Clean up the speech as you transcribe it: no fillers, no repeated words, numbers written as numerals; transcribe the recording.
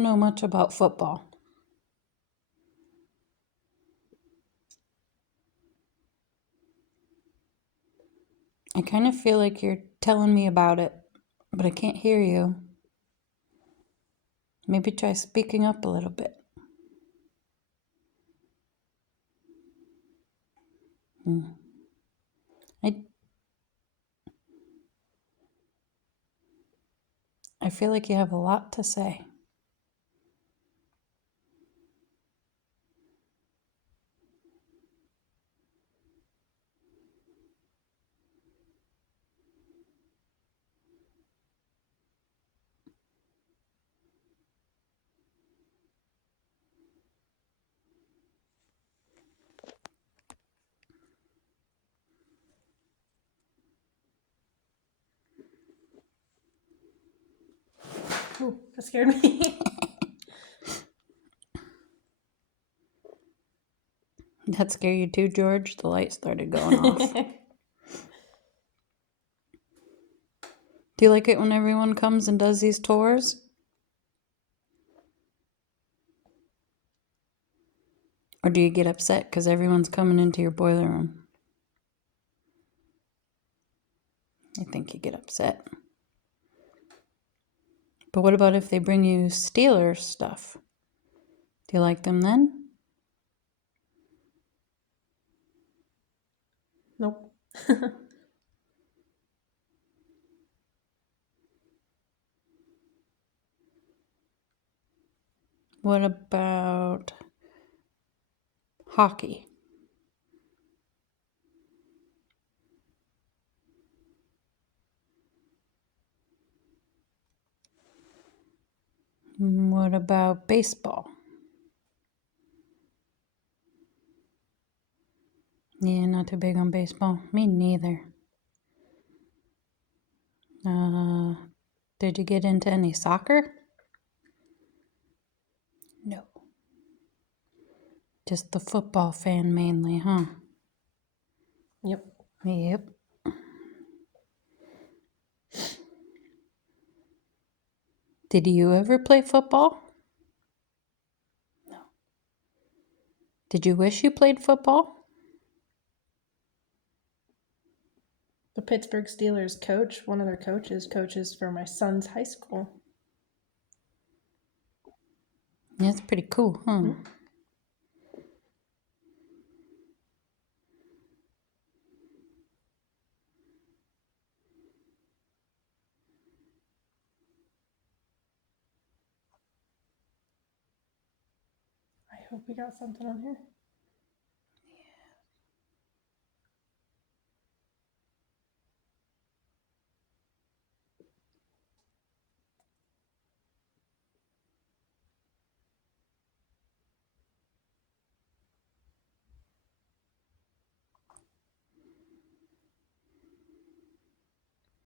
don't know much about football. I kind of feel like you're telling me about it, but I can't hear you. Maybe try speaking up a little bit. I feel like you have a lot to say. Ooh, that scared me. That scare you too, George? The light started going off. Do you like it when everyone comes and does these tours? Or do you get upset because everyone's coming into your boiler room? I think you get upset. But what about if they bring you Steelers stuff? Do you like them then? Nope. What about hockey? What about baseball? Yeah, not too big on baseball. Me neither. Did you get into any soccer? No. Just the football fan mainly, huh? Yep. Yep. Did you ever play football? No. Did you wish you played football? The Pittsburgh Steelers coach, one of their coaches for my son's high school. That's pretty cool, huh? Mm-hmm. I hope we got something on here.